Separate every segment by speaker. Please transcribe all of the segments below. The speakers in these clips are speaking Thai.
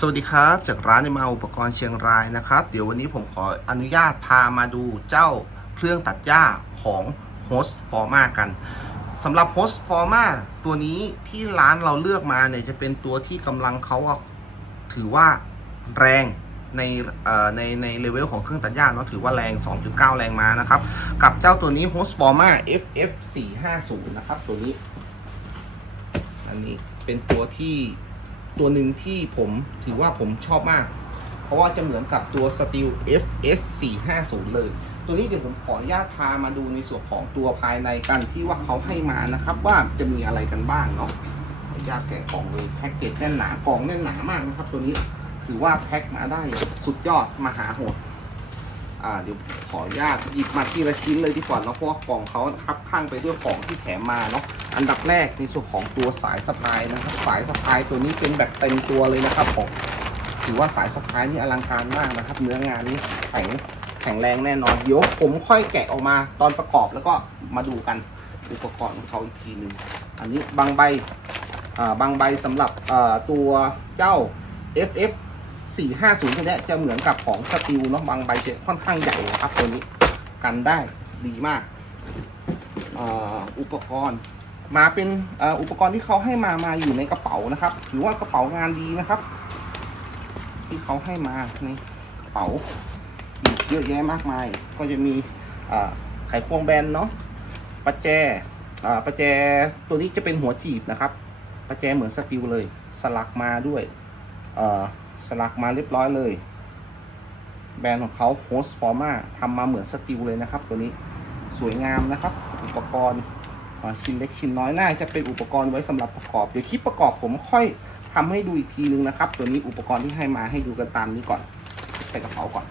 Speaker 1: สวัสดีครับ จากร้านในมาอุปกรณ์เชียงรายนะครับ เดี๋ยววันนี้ผมขออนุญาตพามาดูเจ้าเครื่องตัดหญ้าของ Host Forma กันสำหรับ Host Forma ตัวนี้ที่ร้านเราเลือกมาเนี่ยจะเป็นตัวที่กำลังเขาถือว่าแรงในในในเลเวลของเครื่องตัดหญ้าเนาะถือว่าแรง 2.9 แรงม้านะครับ กับเจ้าตัวนี้ Host Forma FF 450 นะครับ ตัวนี้ อันนี้เป็นตัวที่ ตัวหนึ่งที่ผมถือว่าผมชอบมาก เพราะว่าจะเหมือนกับตัว Steel FS 450เลย ตัวนี้เดี๋ยวผมขออนุญาตพามาดูในส่วนของตัวภายในกันที่ว่าเขาให้มานะครับว่าจะมีอะไรกันบ้างเนาะขออนุญาตแกะกล่องเลยแพ็กเกจแน่นหนากล่องแน่นหนามากนะครับ ตัวนี้ถือว่าแพ็คมาได้สุดยอดมหาโหด อ่าเดี๋ยวขออนุญาตหยิบมาทีละชิ้นเลยดีกว่าเนาะเพราะว่ากล่องเขาครับข้างไปด้วยของที่แถมมาเนาะอันดับแรกในส่วนของตัวสายสะพายนะครับ สายสะพายตัวนี้เป็นแบบเต็มตัวเลยนะครับผมถือว่าสายสะพายนี่อลังการมากนะครับ เนื้องานนี้แข็งแข็งแรงแน่นอนเดี๋ยวผมค่อยแกะออกมาตอนประกอบแล้วก็มาดูกันอุปกรณ์ของเขาอีกทีหนึ่งอันนี้บางใบอ่าบางใบสำหรับอ่อตัวเจ้า FF 450ตัวนี้จะเหมือนกับของสตีลเนาะบางใบจะค่อนข้างใหญ่นะครับตัวนี้กันได้ดีมากอุปกรณ์มาเป็นอุปกรณ์ที่เขาให้มามาอยู่ในกระเป๋านะครับถือว่ากระเป๋างานดีนะครับ ที่เขาให้มาในกระเป๋าอีกเยอะแยะมากมาย ก็จะมีไขควงแบนเนาะประแจประแจตัวนี้จะเป็นหัวจีบนะครับประแจเหมือนสตีลเลย สลักมาด้วยอ สลักมาเรียบร้อยเลย แบรนด์ของเขา Host Forma ทำมาเหมือนสตีลเลยนะครับ ตัวนี้สวยงามนะครับ อุปกรณ์ชิ้นเล็กชิ้นน้อยน่าจะเป็นอุปกรณ์ไว้สำหรับประกอบ เดี๋ยวคลิปประกอบผมค่อยทำให้ดูอีกทีนึงนะครับ ตัวนี้อุปกรณ์ที่ให้มาให้ดูกันตามนี้ก่อน ใส่กระเป๋าก่อน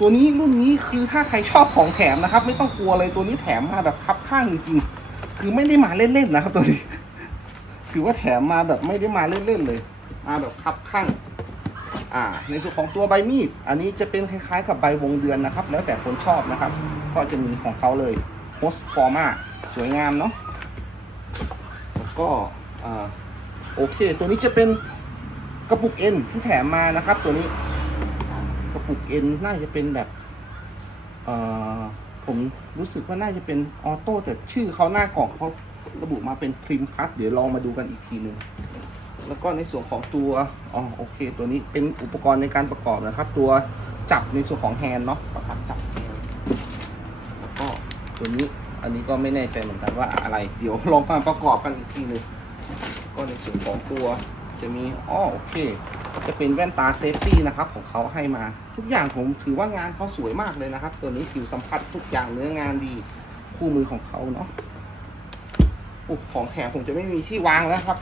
Speaker 1: ตัวนี้รุ่นนี้คือถ้าใครชอบของแถมนะครับ ไม่ต้องกลัวเลยตัวนี้แถมมาแบบคับข้างจริงๆคือไม่ได้มาเล่นๆนะครับ ตัวนี้ถือว่าแถมมาแบบไม่ได้มาเล่นๆเลย มาแบบคับข้าง อ่าในส่วนของตัวใบมีด อันนี้จะเป็นคล้ายๆกับใบวงเดือนนะครับ แล้วแต่คนชอบนะครับ ก็จะมีของเขาเลย Host Forma สวยงามเนาะแล้วก็อ่าโอเค ตัวนี้จะเป็นกระปุกเอ็นที่แถมมานะครับ ตัวนี้ กระปุกเอ็นน่าจะเป็นแบบเอ่อผมรู้สึกว่าน่าจะเป็นออโต้แต่ชื่อเขาหน้ากล่องเขาระบุมาเป็นพริมคัตเดี๋ยวลองมาดูกันอีกทีหนึ่ง แล้วก็ในส่วนของตัวอ๋อโอเค ตัวนี้เป็นอุปกรณ์ในการประกอบนะครับ ตัวจับในส่วนของแฮนด์เนาะประทับจับแฮนด์แล้วก็ตัวนี้อันนี้ก็ไม่แน่ใจเหมือนกันว่าอะไร เดี๋ยวลองมาประกอบกันอีกทีหนึงก็ในส่วนของตัวจะมีอ๋อโอเค จะเป็นแว่นตาเซฟตี้นะครับของเขาให้มา ทุกอย่างผมถือว่างานเขาสวยมากเลยนะครับ ตัวนี้ผิวสัมผัสทุกอย่างเนื้องานดีคู่มือของเขาเนาะอ้ของแถมผมจะไม่มีที่วางแล้วครับ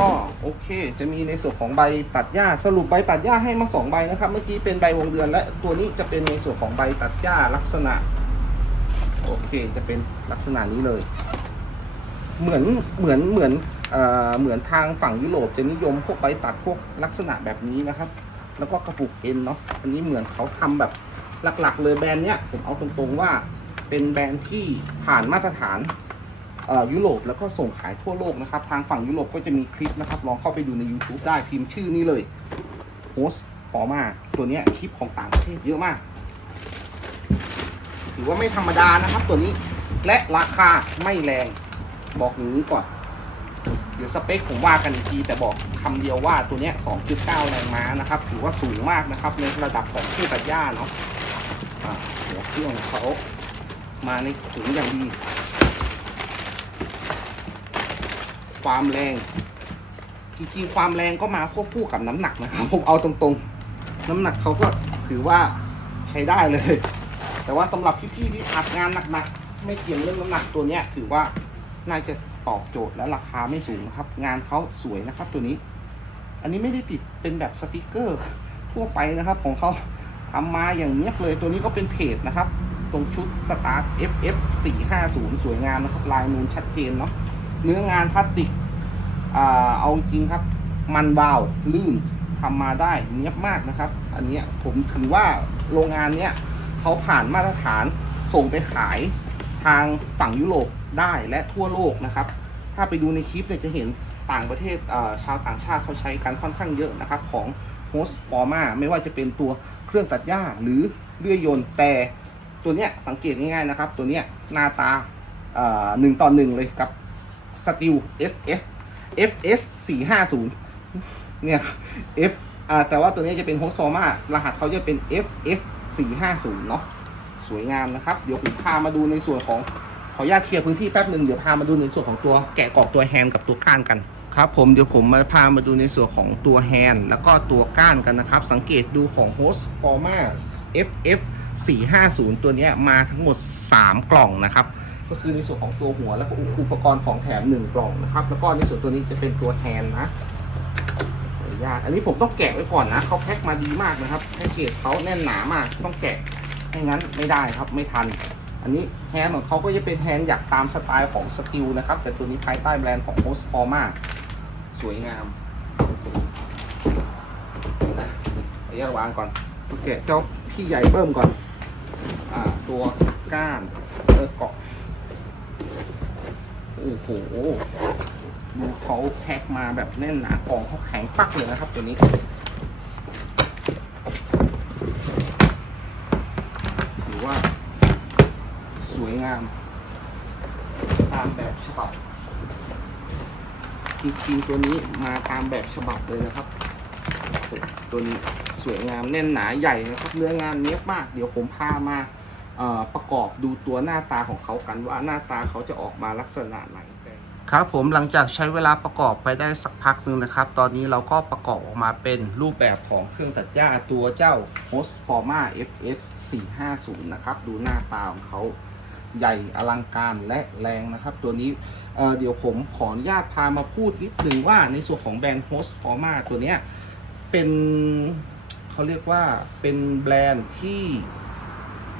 Speaker 1: ก็โอเค จะมีในส่วนของใบตัดหญ้าสรุปใบตัดหญ้าให้มาสองใบนะครับ เมื่อกี้เป็นใบวงเดือน และตัวนี้จะเป็นในส่วนของใบตัดหญ้าลักษณะ โอเค จะเป็นลักษณะนี้เลย เหมือนเหมือนเหมือนเอ่อเหมือนทางฝั่งยุโรปจะนิยมพวกใบตัดพวกลักษณะแบบนี้นะครับ แล้วก็กระปุกเอ็นเนาะอันนี้เหมือนเขาทำแบบหลักๆ เลยแบรนด์เนี้ยผมเอาตรงๆว่าเป็นแบรนด์ที่ผ่านมาตรฐาน ยุโรปแล้วก็ส่งขายทั่วโลกนะครับ ทางฝั่งยุโรปก็จะมีคลิปนะครับ ลองเข้าไปดูใน YouTube ได้พิมพ์ชื่อนี้เลย Host Forma ตัวนี้คลิปของต่างประเทศเยอะมาก ถือว่าไม่ธรรมดานะครับตัวนี้และราคาไม่แรง บอกอย่างนี้ก่อน เดี๋ยวสเปคผมว่ากันอีกที แต่บอกคำเดียวว่าตัวนี้ 2.9 แรงม้านะครับ ถือว่าสูงมากนะครับ ในระดับของเครื่องตัดหญ้าเนาะอ่าหัวเครื่องของเขามาในถุงอย่างดี ความแรง จริงๆความแรงก็มาควบคู่กับน้ำหนักนะครับผมเอาตรงๆ น้ำหนักเขาก็ถือว่าใช้ได้เลย แต่ว่าสำหรับพี่ๆที่อัดงานหนักๆไม่เกี่ยงเรื่องน้ำหนักตัวเนี้ย ถือว่าน่าจะตอบโจทย์และราคาไม่สูงนะครับ งานเขาสวยนะครับตัวนี้ อันนี้ไม่ได้ติดเป็นแบบสติกเกอร์ทั่วไปนะครับ ของเขาทำมาอย่างเนี้ยบเลยตัวนี้ก็เป็นเพจนะครับ ตรงชุดสตาร์ท FF 450 สวยงามนะครับ ลายนูนชัดเจนเนาะเนื้องานพลาสติก เอาจริงครับ มันวาวลื่นทำมาได้เนียบมากนะครับ อันนี้ผมถือว่าโรงงานเนี้ยเขาผ่านมาตรฐานส่งไปขายทางฝั่งยุโรปได้และทั่วโลกนะครับ ถ้าไปดูในคลิปเนี่ยจะเห็นต่างประเทศชาวต่างชาติเขาใช้กันค่อนข้างเยอะนะครับ ของ host forma ไม่ว่าจะเป็นตัวเครื่องตัดหญ้าหรือเลื่อยยนต์แต่ตัวเนี้ยสังเกตง่ายๆนะครับ ตัวเนี้ยหน้าตาหนึ่งต่อหนึ่งเลยกับ Steel FF FS 450เนี่ย F อ่าแต่ว่าตัวนี้จะเป็น host forma รหัสเขาจะเป็น FF 450เนาะสวยงามนะครับ เดี๋ยวผมพามาดูในส่วนของขออนุญาตเคลียร์พื้นที่แป๊บหนึ่งเดี๋ยวพามาดูในส่วนของตัวแกะกรอบตัวแฮนด์กับตัวก้านกันครับผมเดี๋ยวผมมาพามาดูในส่วนของตัวแฮนด์แล้วก็ตัวก้านกันนะครับ สังเกตดูของ Host Forma FF 450 ตัวนี้มาทั้งหมด 3 กล่องนะครับ ก็คือในส่วนของตัวหัวแล้วก็อุปกรณ์ของแถม1กล่องนะครับ แล้วก็ในส่วนตัวนี้จะเป็นตัวแฮนนะขออนุญาตอันนี้ผมต้องแกะไว้ก่อนนะเขาแพ็คมาดีมากนะครับแพ็กเกจเขาแน่นหนามากต้องแกะไม่งั้นไม่ได้ครับไม่ทัน อันนี้แฮนด์ของเขาก็จะเป็นแฮนด์อยากตามสไตล์ของสติลนะครับ แต่ตัวนี้ภายใต้แบรนด์ของ Host Forma สวยงามนะขออนุญาตวางก่อนโอเคเจ้าพี่ใหญ่เบิ่มก่อน อ่า ตัวก้านเออเกาะ โอ้โหดูเขาแพ็คมาแบบแน่นหนากล่องเขาแข็งปักเลยนะครับตัวนี้ถือว่า สวยงาม ตามแบบฉบับจริงๆตัวนี้มาตามแบบฉบับเลยนะครับ ตัวนี้สวยงามแน่นหนาใหญ่นะครับ เนื้องานเนี้ยบมาก เดี๋ยวผมพามา ประกอบดูตัวหน้าตาของเขากันว่าหน้าตาเขาจะออกมาลักษณะไหนครับผมหลังจากใช้เวลาประกอบไปได้สักพักหนึ่งนะครับ ตอนนี้เราก็ประกอบออกมาเป็นรูปแบบของเครื่องตัดหญ้าตัวเจ้า Host Forma FS 450นะครับ ดูหน้าตาของเขาใหญ่อลังการและแรงนะครับ ตัวนี้เเดี๋ยวผมขออนุญาตพามาพูดนิดนึงว่าในส่วนของแบรนด์ Host Forma ตัวเนี้ยเป็นเขาเรียกว่าเป็นแบรนด์ที่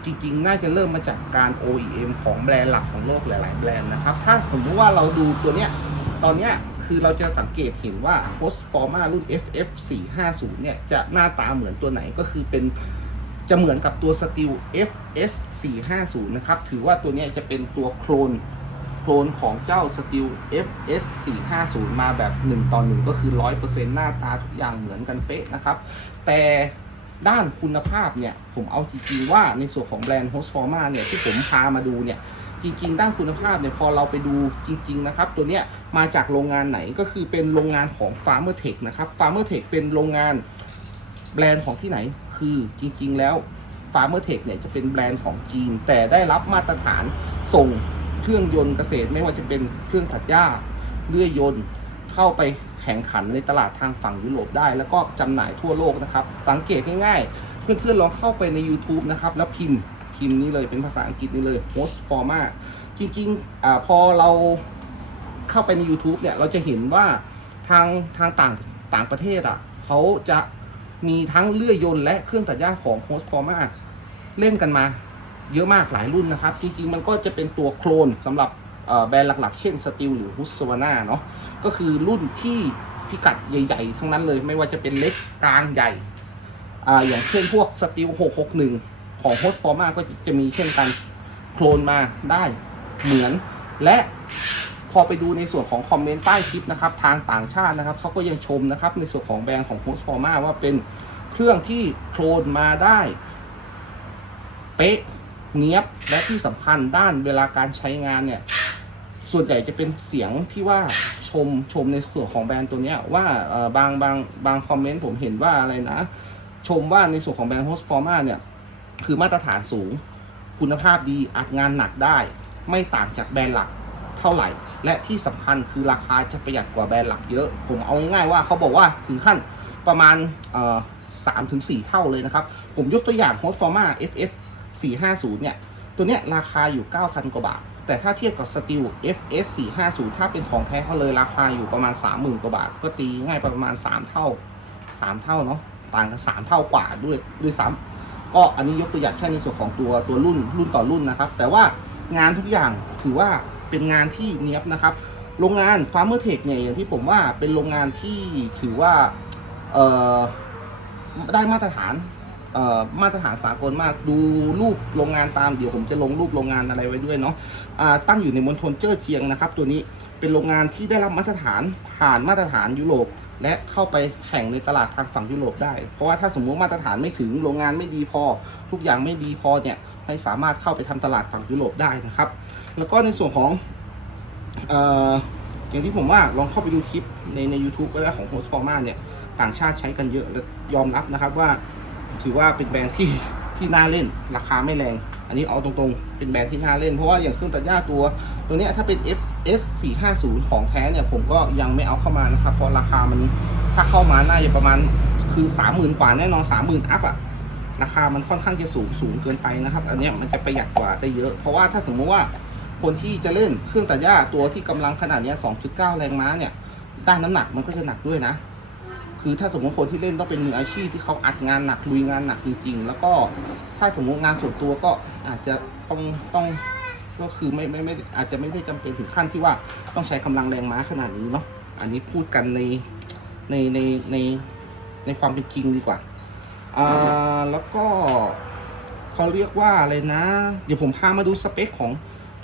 Speaker 1: จริงๆ น่าจะเริ่มมาจากการ OEM ของแบรนด์หลักของโลกหลาย ๆ แบรนด์นะครับ ถ้าสมมุติว่าเราดูตัวเนี้ย ตอนเนี้ยคือเราจะสังเกตเห็นว่า Host Forma รุ่น FF 450เนี่ย จะหน้าตาเหมือนตัวไหนก็คือเป็นจะเหมือนกับตัว Steel FS 450นะครับ ถือว่าตัวเนี้ยจะเป็นตัวโคลนโคลนของเจ้า Steel FS 450มาแบบ 1 ต่อ 1 ก็คือ 100%หน้าตาทุกอย่างเหมือนกันเป๊ะนะครับ แต่ ด้านคุณภาพเนี่ย ผมเอาจริงๆว่าในส่วนของแบรนด์ Host Forma เนี่ยที่ผมพามาดูเนี่ยจริงๆ ด้านคุณภาพเนี่ยพอเราไปดูจริง ๆ นะครับ ตัวเนี้ยมาจากโรงงานไหนก็คือเป็นโรงงานของ Farmer Tech นะครับ Farmer Tech เป็นโรงงานแบรนด์ของที่ไหน คือจริงๆ แล้ว Farmer Tech เนี่ยจะเป็นแบรนด์ของจีน แต่ได้รับมาตรฐานส่งเครื่องยนต์เกษตรไม่ว่าจะเป็นเครื่องตัดหญ้าเลื่อยยนต์ เข้าไปแข่งขันในตลาดทางฝั่งยุโรปได้ แล้วก็จำหน่ายทั่วโลกนะครับ สังเกตง่ายๆ เพื่อนๆลองเข้าไปใน YouTube นะครับ แล้วพิมพ์พิมพ์นี้เลยเป็นภาษาอังกฤษนี่เลย host forma จริงๆอาพอเราเข้าไปใน YouTube เนี่ย เราจะเห็นว่าทางทางต่างต่างประเทศอะเขาจะมีทั้งเลื่อยยนต์และเครื่องตัดหญ้าของ host forma เล่นกันมาเยอะมากหลายรุ่นนะครับ จริงๆ มันก็จะเป็นตัวโคลนสำหรับ แบรนด์หลักๆ เช่น Steel หรือ Husqvarna เนาะก็คือรุ่นที่พิกัดใหญ่ ๆ ทั้งนั้นเลยไม่ว่าจะเป็นเล็กกลางใหญ่อ่าอย่างเช่นพวก Steel 661 ของ Host Forma ก็จะมีเช่นกันโคลนมาได้เหมือน และพอไปดูในส่วนของคอมเมนต์ใต้คลิปนะครับ ทางต่างชาตินะครับเขาก็ยังชมนะครับ ในส่วนของแบรนด์ของ Host Forma ว่าเป็นเครื่องที่โคลนมาได้ เป๊ะเนี้ยบและที่สำคัญด้านเวลาการใช้งานเนี่ย ส่วนใหญ่จะเป็นเสียงที่ว่าชมชมในส่วนของแบรนด์ตัวเนี้ยว่าบางบางบางคอมเมนต์ผมเห็นว่าอะไรนะ ชมว่าในส่วนของแบรนด์ Host Forma เนี่ย คือมาตรฐานสูง คุณภาพดีอัดงานหนักได้ ไม่ต่างจากแบรนด์หลักเท่าไหร่ และที่สำคัญคือราคาจะประหยัดกว่าแบรนด์หลักเยอะ ผมเอาง่ายๆว่าเขาบอกว่าถึงขั้นประมาณสามถึงสี่เท่าเลยนะครับ ผมยกตัวอย่าง Host Forma FF 450เนี่ยตัวเนี้ยราคาอยู่ 9,000 กว่าบาท แต่ถ้าเทียบกับ Steel FS 450ถ้าเป็นของแท้เขาเลยราคาอยู่ประมาณ 30,000 กว่าบาท ก็ตีง่ายประมาณ 3 เท่า 3 เท่าเนาะต่างกัน 3 เท่ากว่าด้วยด้วยซ้ำก็อันนี้ยกตัวอย่างแค่ในส่วนของตัวตัวรุ่นรุ่นต่อรุ่นนะครับ แต่ว่างานทุกอย่างถือว่าเป็นงานที่เนี้ยบนะครับ โรงงาน Farmer Tech เนี่ยอย่างที่ผมว่าเป็นโรงงานที่ถือว่าได้มาตรฐาน มาตรฐานสากลมากดูรูปโรงงานตามเดี๋ยวผมจะลงรูปโรงงานอะไรไว้ด้วยเนาะอ่าตั้งอยู่ในมณฑลเจ้อเจียงนะครับ ตัวนี้เป็นโรงงานที่ได้รับมาตรฐานผ่านมาตรฐานยุโรปและเข้าไปแข่งในตลาดทางฝั่งยุโรปได้ เพราะว่าถ้าสมมติมาตรฐานไม่ถึงโรงงานไม่ดีพอ ทุกอย่างไม่ดีพอเนี่ยให้สามารถเข้าไปทำตลาดฝั่งยุโรปได้นะครับ แล้วก็ในส่วนของเอ่ออย่างที่ผมว่าลองเข้าไปดูคลิปในใน u t u b e ก็ได้ของ Host Forma เนี่ยต่างชาติใช้กันเยอะและยอมรับนะครับว่า ถือว่าเป็นแบรนด์ที่ที่น่าเล่นราคาไม่แรง อันนี้เอาตรงๆ เป็นแบรนด์ที่น่าเล่น เพราะว่าอย่างเครื่องตัดหญ้าตัวตัวเนี้ยถ้าเป็น FS 450ของแท้เนี่ยผมก็ยังไม่เอาเข้ามานะครับเพราะราคามันถ้าเข้ามาน่าจะประมาณคือ 30,000กว่าแน่นอน30,000อัพอะราคามันค่อนข้างจะสูงสูงเกินไปนะครับ อันนี้มันจะประหยัดกว่าได้เยอะ เพราะว่าถ้าสมมติว่าคนที่จะเล่นเครื่องตัดหญ้าตัวที่กำลังขนาดนี้2.9 แรงม้าเนี่ยด้านน้ำหนักมันก็จะหนักด้วยนะ คือถ้าสมมติคนที่เล่นต้องเป็นมืออาชีพที่เขาอัดงานหนักลุยงานหนักจริง ๆ แล้วก็ถ้าสมมติงานส่วนตัวก็อาจจะต้องต้องก็คือไม่ไม่ไม่อาจจะไม่ได้จำเป็นถึงขั้นที่ว่าต้องใช้กำลังแรงม้าขนาดนี้เนาะอันนี้พูดกันในในในในในความเป็นจริงดีกว่าอ่าแล้วก็เขาเรียกว่าอะไรนะ เดี๋ยวผมพามาดูสเปคของ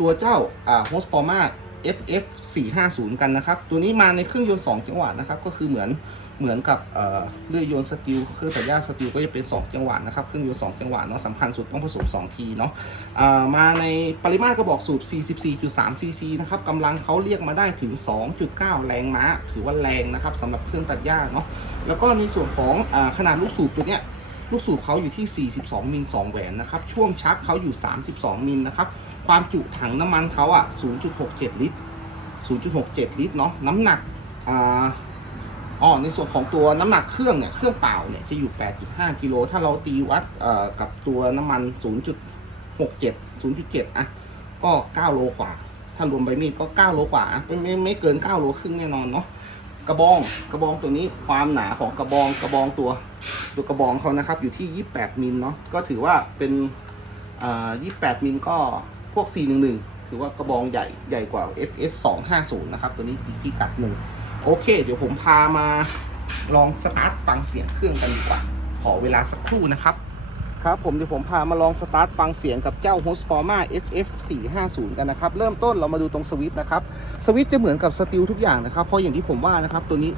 Speaker 1: ตัวเจ้าอ่า Host Forma FF 450 กันนะครับ ตัวนี้มาในเครื่องยนต์ 2 จังหวะนะครับ ก็คือเหมือน เหมือนกับเลื่อยยนต์สติลเครื่องตัดหญ้าสติลก็จะเป็น 2 จังหวะนะครับเครื่องยนต์2จังหวะเนาะสำคัญสุดต้องผสม 2 ทีเนาะมาในปริมาตรกระบอกสูบ 44.3 ซีซีนะครับกำลังเขาเรียกมาได้ถึง 2.9 แรงม้า ถือว่าแรงนะครับสำหรับเครื่องตัดหญ้าเนาะแล้วก็ในส่วนของอขนาดลูกสูบตัวเนี้ยลูกสูบเขาอยู่ที่ 42 มิล 2 แหวนนะครับ ช่วงชักเขาอยู่ 32 มิลนะครับ ความจุถังน้ำมันเขาอะ 0.67 ลิตร 0.67 ลิตรเนาะ น้ำหนักอ่า อ๋อในส่วนของตัวน้ำหนักเครื่องเนี่ยเครื่องเปล่าเนี่ยจะอยู่ 8.5 กิโล ถ้าเราตีวัดกับตัวน้ำมัน 0.67 0.7 อะ ก็ 9 โลกว่า ถ้ารวมใบมีดก็ 9 โลกว่าไม่ไม่ไม่เกิน 9 โลครึ่งแน่นอนเนาะกระบองกระบองตัวนี้ความหนาของกระบองกระบองตัวตัวกระบองเขานะครับ อยู่ที่ 28 มิลเนาะก็ถือว่าเป็น28 มิลก็พวก 411 ถือว่ากระบองใหญ่ใหญ่กว่า FS 250นะครับตัวนี้อีกพิกัดหนึ่ง โอเค เดี๋ยวผมพามาลองสตาร์ทฟังเสียงเครื่องกันดีกว่า ขอเวลาสักครู่นะครับ ครับผมเดี๋ยวผมพามาลองสตาร์ทฟังเสียงกับเจ้า Host Forma FF 450 กันนะครับ เริ่มต้นเรามาดูตรงสวิตช์นะครับ สวิตช์จะเหมือนกับสติลทุกอย่างนะครับ เพราะอย่างที่ผมว่านะครับ ตัวนี้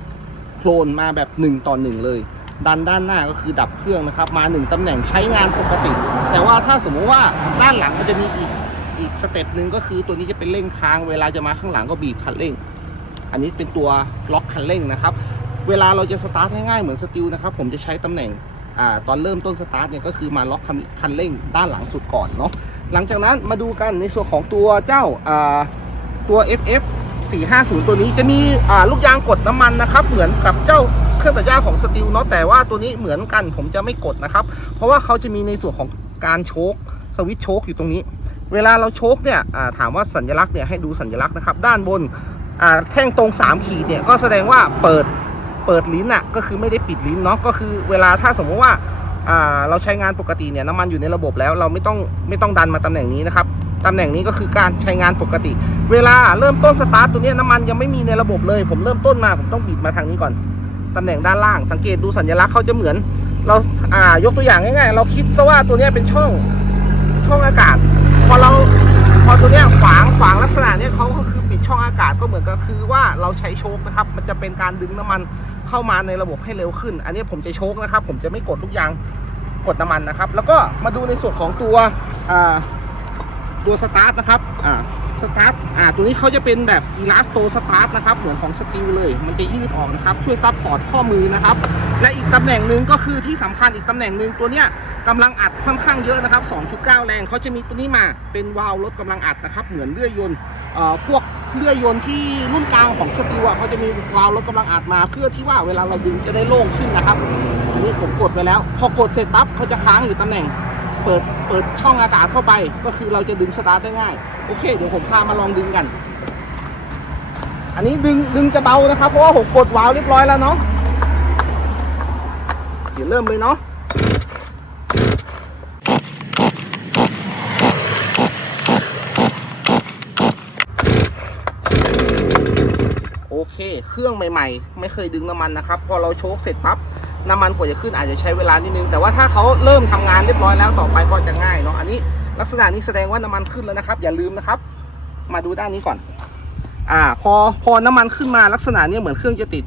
Speaker 1: โคลนมาแบบ 1 ต่อ 1 เลย ดันด้านหน้าก็คือดับเครื่องนะครับ มา 1ตำแหน่งใช้งานปกติ แต่ว่าถ้าสมมุติว่าด้านหลังมันจะมีอีกอีกสเต็ปหนึ่งก็คือตัวนี้จะเป็นเร่งค้างเวลาจะมาข้างหลังก็บีบคันเร่ง อันนี้เป็นตัวล็อกคันเร่งนะครับ เวลาเราจะสตาร์ทง่ายๆเหมือนสติลนะครับ ผมจะใช้ตำแหน่งอตอนเริ่มต้นสตาร์ทเนี่ยก็คือมาล็อกคันคันเร่งด้านหลังสุดก่อนเนาะ หลังจากนั้นมาดูกันในส่วนของตัวเจ้าตัว FF 450 ตัวนี้จะมีลูกยางกดน้ำมันนะครับ เหมือนกับเจ้าเครื่องตัดหญ้าของสติลเนาะแต่ว่าตัวนี้เหมือนกันผมจะไม่กดนะครับ เพราะว่าเขาจะมีในส่วนของการโชคสวิตช์โชคอยู่ตรงนี้ เวลาเราโชคเนี่ยถามว่าสัญลักษณ์เนี่ยให้ดูสัญลักษณ์นะครับ ด้านบน แท่งตรง 3 ขีดเนี่ยก็แสดงว่าเปิดเปิดลิ้นอะก็คือไม่ได้ปิดลิ้นเนาะก็คือเวลาถ้าสมมติว่าเราใช้งานปกติเนี่ยน้ำมันอยู่ในระบบแล้วเราไม่ต้องไม่ต้องดันมาตำแหน่งนี้นะครับตำแหน่งนี้ก็คือการใช้งานปกติ เวลาเริ่มต้นสตาร์ทตัวนี้น้ำมันยังไม่มีในระบบเลย ผมเริ่มต้นมาผมต้องบิดมาทางนี้ก่อนตำแหน่งด้านล่างสังเกตดูสัญลักษณ์เขาจะเหมือน เราอ่ายกตัวอย่างง่ายๆ เราคิดซะว่าตัวนี้เป็นช่องช่องอากาศ พอเราพอตัวเนี้ยขวางขวาง เป็นการดึงน้ำมันเข้ามาในระบบให้เร็วขึ้น อันนี้ผมจะโชคนะครับ ผมจะไม่กดลูกยางกดน้ำมันนะครับ แล้วก็มาดูในส่วนของตัวตัวสตาร์ทนะครับอ่า สตาร์ทอ่าตัวนี้เขาจะเป็นแบบอีลาสโตสตาร์ทนะครับเหมือนของสติลเลย มันจะยืดออกนะครับ ช่วยซับพอร์ตข้อมือนะครับ และอีกตำแหน่งหนึ่งก็คือที่สำคัญอีกตำแหน่งหนึ่งตัวเนี้ยกำลังอัดค่อนข้างเยอะนะครับ 2.9 แรงเขาจะมีตัวนี้มาเป็นวาล์วลดกำลังอัดนะครับ เหมือนเลื่อยยนต์เอ่อพวกเลื่อยยนต์ที่รุ่นกลางของสติลอะเขาจะมีวาล์วลดกำลังอัดมาเพื่อที่ว่าเวลาเราดึงจะได้โล่งขึ้นนะครับ อันนี้ผมกดไปแล้ว พอกดเสร็จปั๊บเขาจะค้างอยู่ตำแหน่ง เปิดเปิดช่องอากาศเข้าไป ก็คือเราจะดึงสตาร์ทได้ง่าย โอเค เดี๋ยวผมพามาลองดึงกัน อันนี้ดึงดึงจะเบานะครับ เพราะว่าผมกดวาล์วเรียบร้อยแล้วเนาะเดี๋ยวเริ่มเลยเนาะโอเค เครื่องใหม่ ๆ ไม่เคยดึงน้ำมันนะครับ พอเราโชคเสร็จปั๊บ น้ำมันกว่าจะขึ้นอาจจะใช้เวลานิดนึง แต่ว่าถ้าเขาเริ่มทำงานเรียบร้อยแล้วต่อไปก็จะง่ายเนาะอันนี้ลักษณะนี้แสดงว่าน้ำมันขึ้นแล้วนะครับ อย่าลืมนะครับ มาดูด้านนี้ก่อน อ่า พอพอน้ำมันขึ้นมาลักษณะนี้เหมือนเครื่องจะติด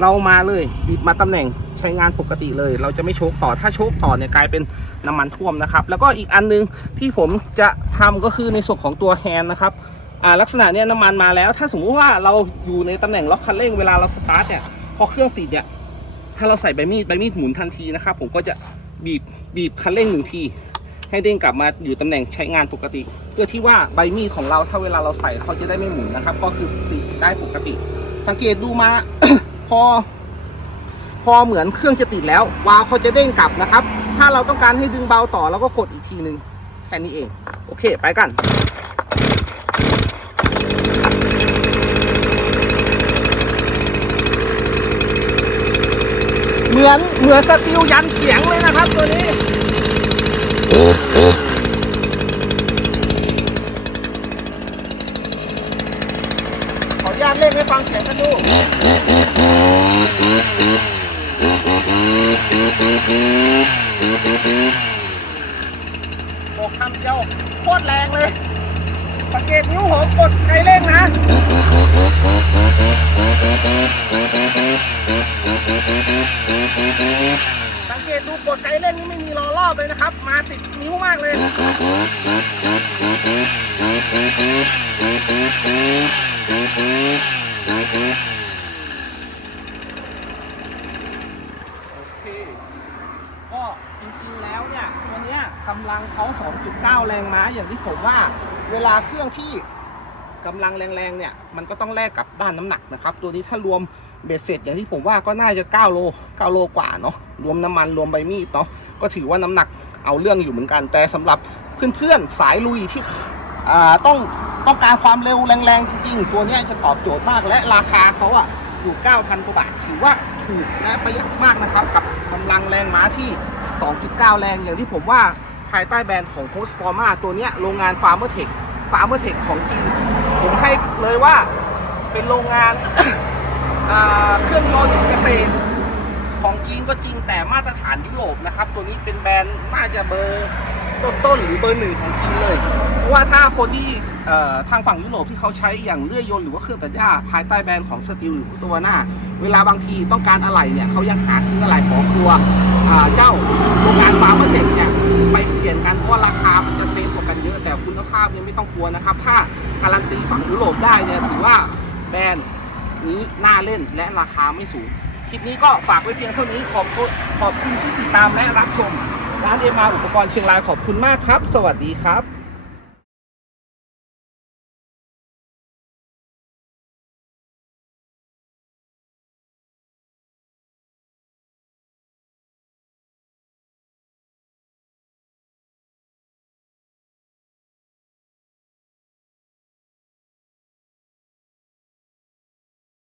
Speaker 1: เรามาเลยบิดมาตำแหน่งใช้งานปกติเลย เราจะไม่โชกต่อถ้าโชกต่อเนี่ยกลายเป็นน้ำมันท่วมนะครับ แล้วก็อีกอันนึงที่ผมจะทำก็คือในส่วนของตัวแฮนด์นะครับอ่าลักษณะเนี้ยน้ำมันมาแล้ว ถ้าสมมุติว่าเราอยู่ในตำแหน่งล็อกคันเร่งเวลาเราสตาร์ทเนี่ยพอเครื่องติดเนี่ย ถ้าเราใส่ใบมีดใบมีดหมุนทันทีนะครับ ผมก็จะบีบบีบคันเร่งหนึ่งที ให้เด้งกลับมาอยู่ตำแหน่งใช้งานปกติ เพื่อที่ว่าใบมีดของเราถ้าเวลาเราใส่เขาจะได้ไม่หมุนนะครับ ก็คือติดได้ปกติ สังเกตดูมา พอ พอเหมือนเครื่องจะติดแล้ววาวเขาจะเด้งกลับนะครับ ถ้าเราต้องการให้ดึงเบาต่อเราก็กดอีกทีหนึ่งแค่นี้เอง โอเค ไปกัน มือนเหมือนสติลยันเสียงเลยนะครับตัวนี้ขออนุญาตเล่นให้ฟังเสียงกันดูบอกคำเดียวโคตรแรงเลย สังเกตนิ้วผมกดไกลเร่งนะ สังเกตดูกดไกลเร่งนี่ไม่มีรอรอบเลยนะครับ มาติดนิ้วมากเลย โอเค ก็จริงๆแล้วเนี่ย ตัวเนี้ยกำลังเขา2.9 แรงม้าอย่างที่ผมว่า เวลาเครื่องที่กำลังแรงๆเนี่ย มันก็ต้องแลกกับด้านน้ำหนักนะครับ ตัวนี้ถ้ารวมเบสเสร็จอย่างที่ผมว่าก็น่าจะ 9 โล 9 โลกว่าเนาะ รวมน้ำมันรวมใบมีดเนาะ ก็ถือว่าน้ำหนักเอาเรื่องอยู่เหมือนกัน แต่สำหรับเพื่อนๆสายลุยที่อ่าต้องต้องการความเร็วแรงๆจริงๆ ตัวนี้จะตอบโจทย์มากและราคาเขาอะอยู่ 9,000 กว่าบาท ถือว่าถูกและประหยัดมากนะครับ กับกำลังแรงม้าที่ 2.9 แรงอย่างที่ผมว่า ภายใต้แบรนด์ของโคสฟอร์มาตัวเนี้ยโรงงานฟาร์มเมอร์เทคฟาร์มเมอร์เทคของจีนผมให้เลยว่าเป็นโรงงานาเครื่องยนต์เกษตรของจีนก็จริงแต่มาตรฐานยุโรปนะครับ ตัวนี้เป็นแบรนด์น่าจะเบอร์ต้นๆหรือเบอร์หนึ่งของจีนเลย เพราะว่าถ้าคนที่ ทางฝั่งยุโรปที่เขาใช้อย่างเลื่อยยนต์หรือว่าเครื่องตัดหญ้าภายใต้แบรนด์ของสตีลหรือคุสวาน่าเวลาบางทีต้องการอะไหล่เนี่ยเขายังหาซื้ออะไหล่ของตัวเจ้าโรงงานฟาร์มเด็กเนี่ยไปเปลี่ยนกันเพราะราคามันจะเซฟกว่ากันเยอะแต่คุณภาพเนี่ยไม่ต้องกลัวนะครับ ถ้าการันตีฝั่งยุโรปได้เนี่ยถือว่าแบรนด์นี้น่าเล่นและราคาไม่สูงคลิปนี้ก็ฝากไว้เพียงเท่านี้ขอบคุณขอบคุณที่ติดตามและรับชมร้านเอมาอุปกรณ์เชียงรายขอบคุณมากครับ สวัสดีครับ